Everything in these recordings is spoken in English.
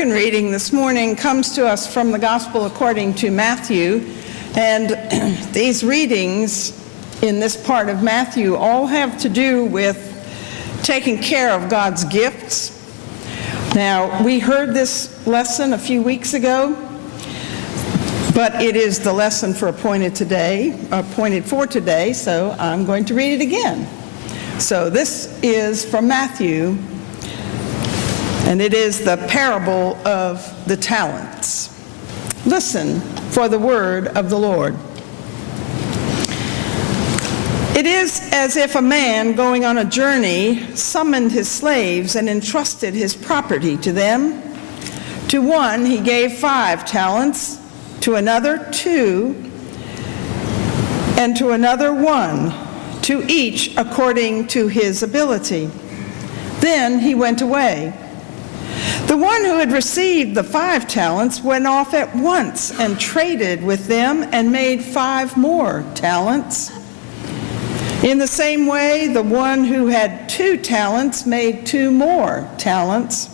second reading this morning comes to us from the Gospel according to Matthew, and these readings in this part of Matthew all have to do with taking care of God's gifts. Now, we heard this lesson a few weeks ago, but it is the lesson appointed for today, so I'm going to read it again. So this is from Matthew, and it is the parable of the talents. Listen for the word of the Lord. It is as if a man going on a journey summoned his slaves and entrusted his property to them. To one he gave 5 talents, to another 2, and to another 1, to each according to his ability. Then he went away. The one who had received the 5 talents went off at once and traded with them and made 5 more talents. In the same way, the one who had 2 talents made 2 more talents.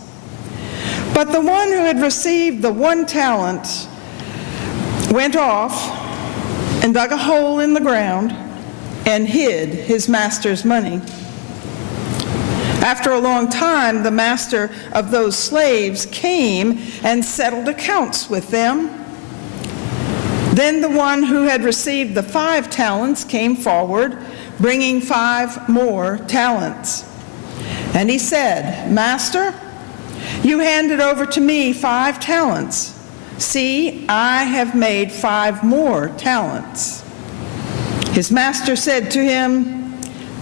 But the one who had received the 1 talent went off and dug a hole in the ground and hid his master's money. After a long time, the master of those slaves came and settled accounts with them. Then the one who had received the 5 talents came forward, bringing 5 more talents. And he said, "Master, you handed over to me 5 talents. See, I have made 5 more talents." His master said to him,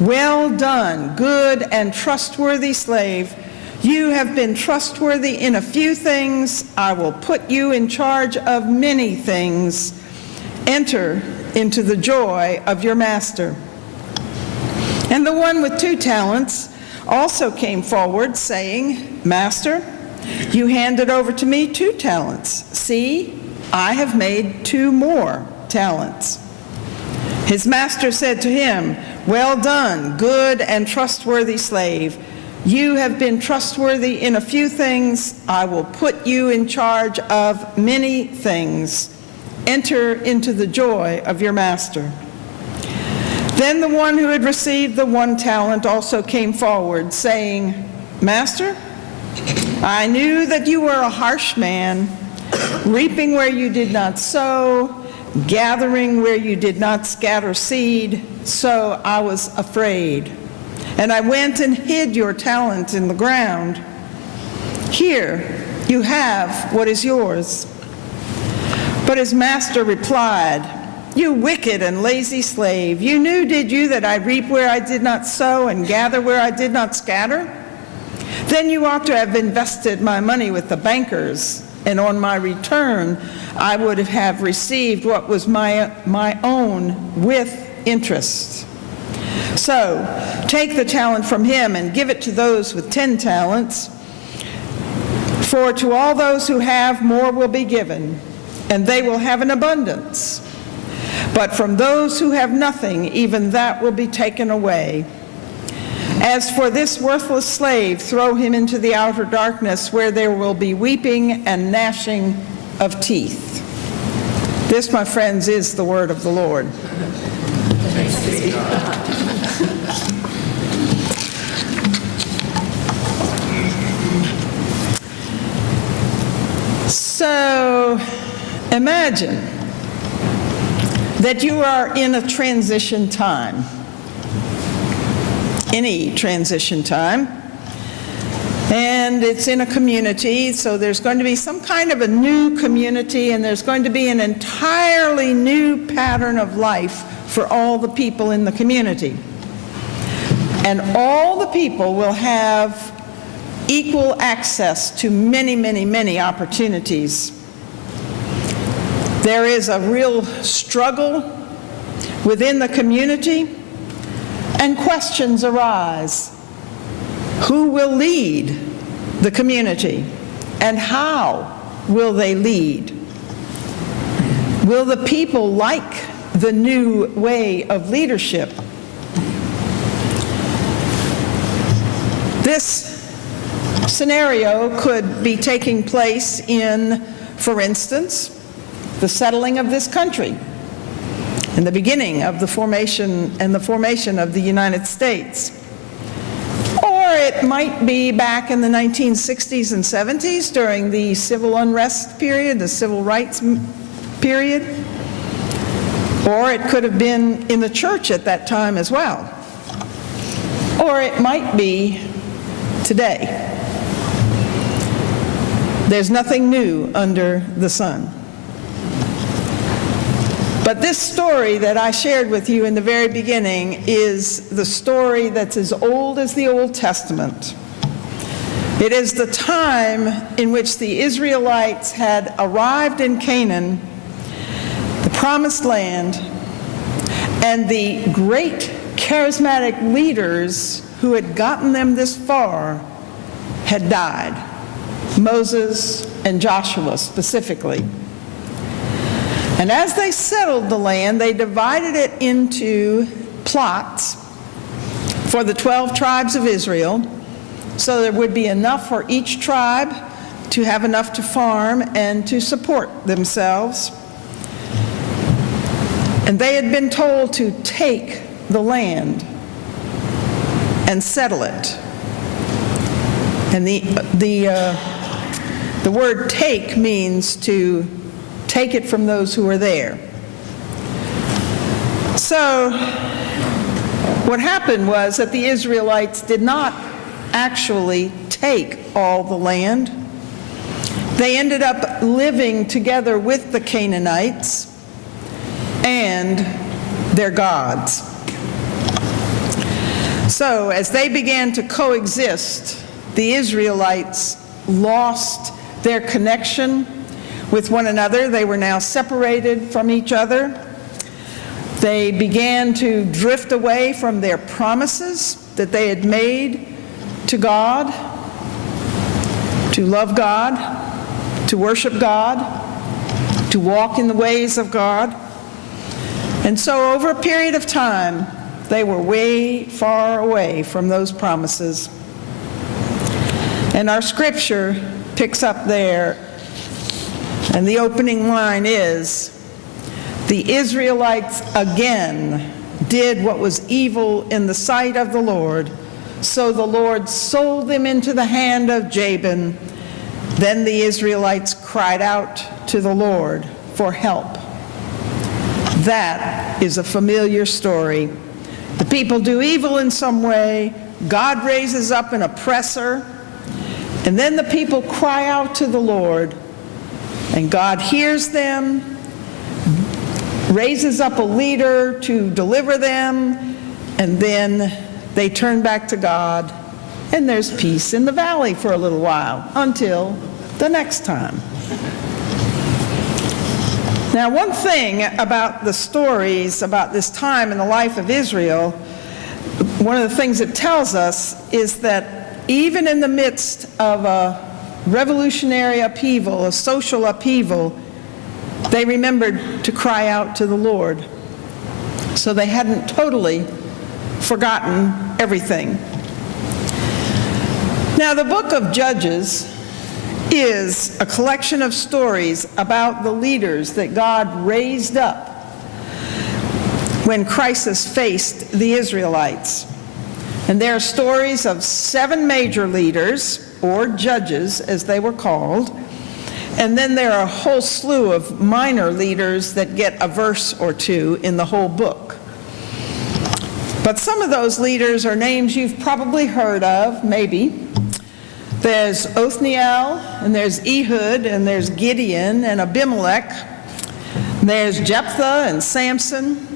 "Well done, good and trustworthy slave. You have been trustworthy in a few things. I will put you in charge of many things. Enter into the joy of your master." And the one with 2 talents also came forward, saying, "Master, you handed over to me 2 talents. See, I have made 2 more talents." His master said to him, "Well done, good and trustworthy slave. You have been trustworthy in a few things. I will put you in charge of many things. Enter into the joy of your master." Then the one who had received the 1 talent also came forward, saying, "Master, I knew that you were a harsh man, reaping where you did not sow, gathering where you did not scatter seed, so I was afraid. And I went and hid your talent in the ground. Here, you have what is yours." But his master replied, "You wicked and lazy slave, you knew, did you, that I reap where I did not sow and gather where I did not scatter? Then you ought to have invested my money with the bankers, and on my return I would have received what was my own with interest. So take the talent from him and give it to those with 10 talents. For to all those who have, more will be given, and they will have an abundance. But from those who have nothing, even that will be taken away. As for this worthless slave, throw him into the outer darkness, where there will be weeping and gnashing of teeth." This, my friends, is the word of the Lord. So, imagine that you are in a transition time, any transition time, and it's in a community, so there's going to be some kind of a new community, and there's going to be an entirely new pattern of life for all the people in the community. And all the people will have equal access to many, many, many opportunities. There is a real struggle within the community, and questions arise. Who will lead the community, and how will they lead? Will the people like the new way of leadership? This scenario could be taking place in, for instance, the settling of this country, in the beginning of the formation of the United States. Or it might be back in the 1960s and 70s during the civil unrest period, the civil rights period. Or it could have been in the church at that time as well. Or it might be today. There's nothing new under the sun. But this story that I shared with you in the very beginning is the story that's as old as the Old Testament. It is the time in which the Israelites had arrived in Canaan, the Promised Land, and the great charismatic leaders who had gotten them this far had died. Moses and Joshua specifically. And as they settled the land, they divided it into plots for the 12 tribes of Israel, so there would be enough for each tribe to have enough to farm and to support themselves. And they had been told to take the land and settle it. And the word take means to take it from those who are there. So what happened was that the Israelites did not actually take all the land. They ended up living together with the Canaanites and their gods. So as they began to coexist, the Israelites lost their connection with one another. They were now separated from each other. They began to drift away from their promises that they had made to God, to love God, to worship God, to walk in the ways of God. And so over a period of time, they were way far away from those promises. And our scripture picks up there, and the opening line is, "The Israelites again did what was evil in the sight of the Lord, so the Lord sold them into the hand of Jabin. Then the Israelites cried out to the Lord for help." That is a familiar story. The people do evil in some way, God raises up an oppressor, and then the people cry out to the Lord, and God hears them, raises up a leader to deliver them, and then they turn back to God, and there's peace in the valley for a little while, until the next time. Now, one thing about the stories about this time in the life of Israel, one of the things it tells us is that even in the midst of a revolutionary upheaval, a social upheaval, they remembered to cry out to the Lord. So they hadn't totally forgotten everything. Now, the book of Judges is a collection of stories about the leaders that God raised up when crisis faced the Israelites. And there are stories of 7 major leaders, or judges as they were called, and then there are a whole slew of minor leaders that get a verse or two in the whole book. But some of those leaders are names you've probably heard of, maybe. There's Othniel, and there's Ehud, and there's Gideon, and Abimelech. There's Jephthah, and Samson,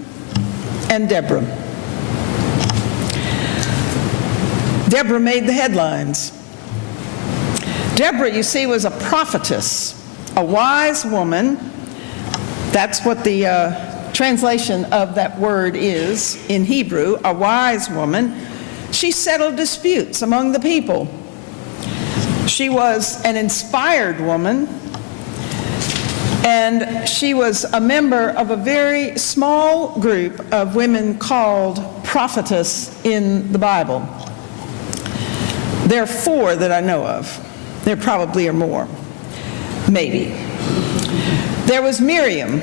and Deborah. Deborah made the headlines. Deborah, you see, was a prophetess, a wise woman. That's what the translation of that word is in Hebrew, a wise woman. She settled disputes among the people. She was an inspired woman, and she was a member of a very small group of women called prophetess in the Bible. There are 4 that I know of. There probably are more, maybe. There was Miriam,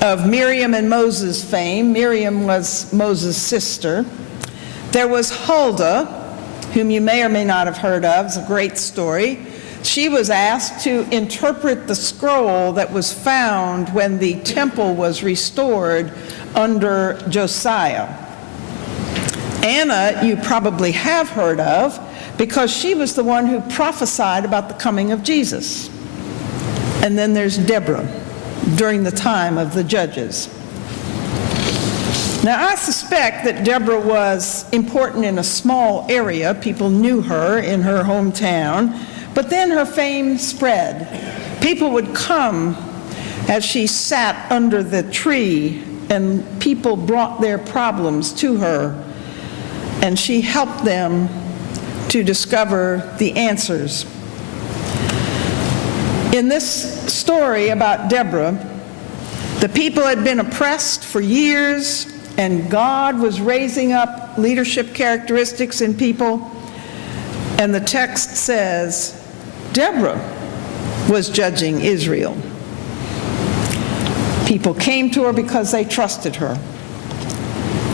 of Miriam and Moses fame. Miriam was Moses' sister. There was Huldah, whom you may or may not have heard of. It's a great story. She was asked to interpret the scroll that was found when the temple was restored under Josiah. Anna, you probably have heard of, because she was the one who prophesied about the coming of Jesus. And then there's Deborah, during the time of the judges. Now, I suspect that Deborah was important in a small area. People knew her in her hometown, but then her fame spread. People would come as she sat under the tree, and people brought their problems to her, and she helped them to discover the answers. In this story about Deborah, the people had been oppressed for years, and God was raising up leadership characteristics in people. And the text says, Deborah was judging Israel. People came to her because they trusted her,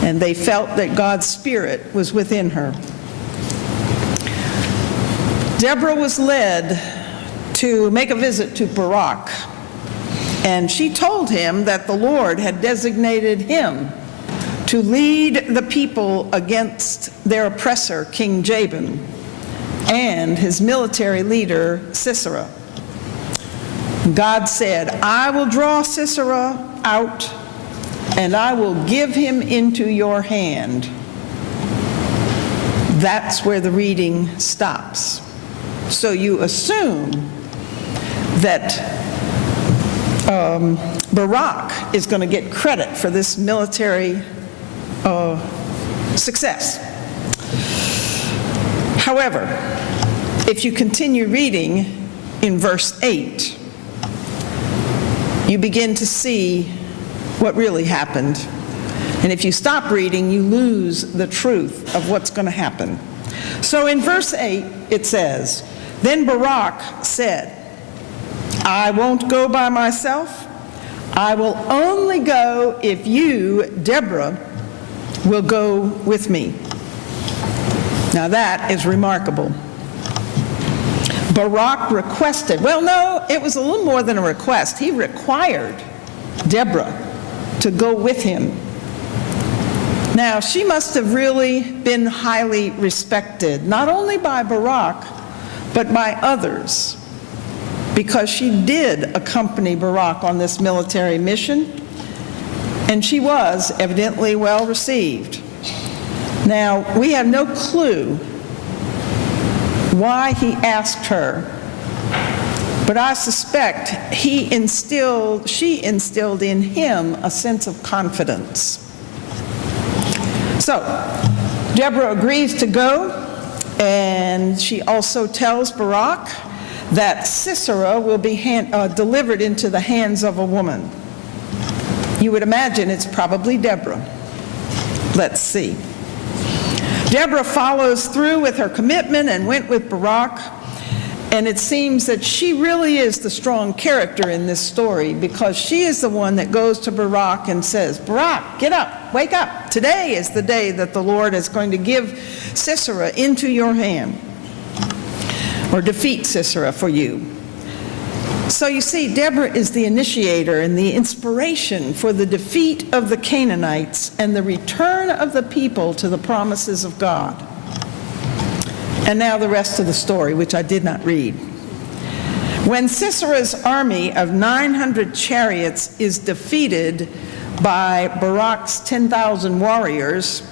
and they felt that God's Spirit was within her. Deborah was led to make a visit to Barak, and she told him that the Lord had designated him to lead the people against their oppressor, King Jabin, and his military leader, Sisera. God said, I will draw Sisera out, and I will give him into your hand. That's where the reading stops. So you assume that Barak is going to get credit for this military success. However, if you continue reading in verse 8, you begin to see what really happened. And if you stop reading, you lose the truth of what's going to happen. So in verse 8, it says, Then Barak said, I won't go by myself. I will only go if you, Deborah, will go with me. Now that is remarkable. Barak requested, well, no, it was a little more than a request. He required Deborah to go with him. Now, she must have really been highly respected, not only by Barak, but by others, because she did accompany Barak on this military mission, and she was evidently well received. Now, we have no clue why he asked her, but I suspect she instilled in him a sense of confidence. So, Deborah agrees to go, and she also tells Barak that Sisera will be delivered into the hands of a woman. You would imagine it's probably Deborah. Let's see. Deborah follows through with her commitment and went with Barak, and it seems that she really is the strong character in this story, because she is the one that goes to Barak and says, Barak, get up, wake up. Today is the day that the Lord is going to give Sisera into your hand, or defeat Sisera for you. So you see, Deborah is the initiator and the inspiration for the defeat of the Canaanites and the return of the people to the promises of God. And now the rest of the story, which I did not read. When Sisera's army of 900 chariots is defeated by Barak's 10,000 warriors,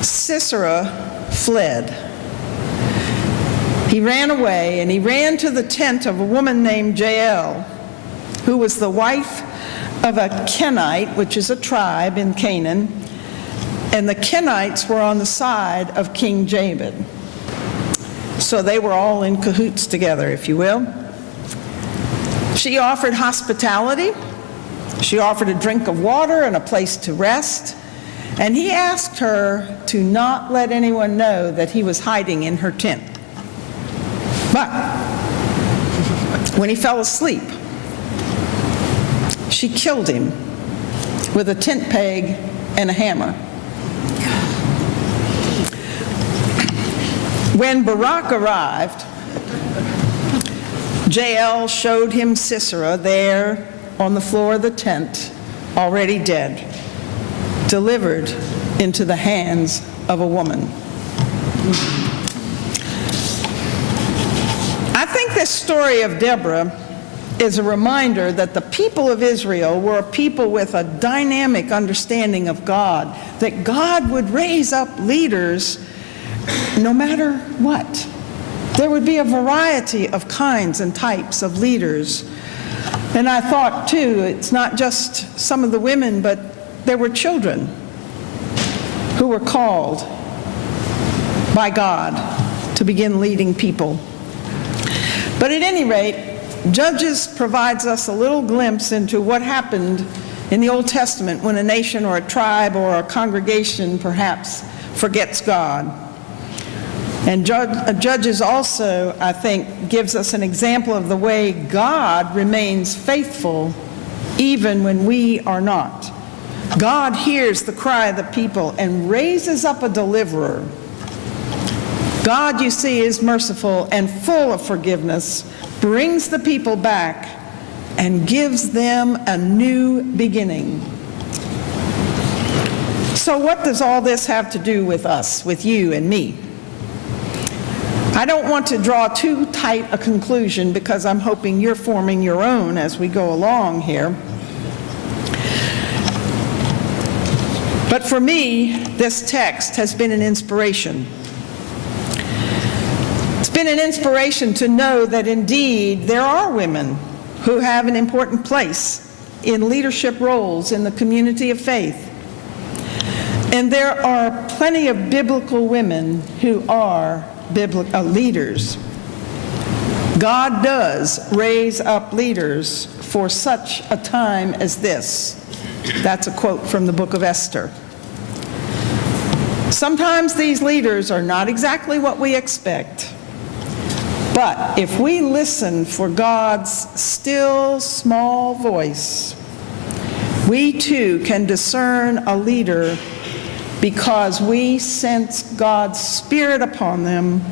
Sisera fled. He ran away, and he ran to the tent of a woman named Jael, who was the wife of a Kenite, which is a tribe in Canaan, and the Kenites were on the side of King Jabin. So they were all in cahoots together, if you will. She offered hospitality. She offered a drink of water and a place to rest. and he asked her to not let anyone know that he was hiding in her tent. But when he fell asleep, she killed him with a tent peg and a hammer. When Barak arrived, Jael showed him Sisera there on the floor of the tent, already dead, delivered into the hands of a woman. I think this story of Deborah is a reminder that the people of Israel were a people with a dynamic understanding of God, that God would raise up leaders no matter what. There would be a variety of kinds and types of leaders. And I thought, too, it's not just some of the women, but there were children who were called by God to begin leading people. But at any rate, Judges provides us a little glimpse into what happened in the Old Testament when a nation or a tribe or a congregation perhaps forgets God. And Judges also, I think, gives us an example of the way God remains faithful even when we are not. God hears the cry of the people and raises up a deliverer. God, you see, is merciful and full of forgiveness, brings the people back, and gives them a new beginning. So what does all this have to do with us, with you and me? I don't want to draw too tight a conclusion because I'm hoping you're forming your own as we go along here. But for me, this text has been an inspiration. It's been an inspiration to know that indeed there are women who have an important place in leadership roles in the community of faith. And there are plenty of biblical women who are leaders. God does raise up leaders for such a time as this. That's a quote from the book of Esther. Sometimes these leaders are not exactly what we expect. But if we listen for God's still small voice, we too can discern a leader because we sense God's Spirit upon them,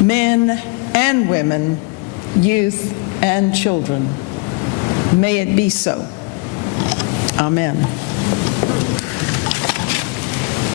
men and women, youth and children. May it be so. Amen.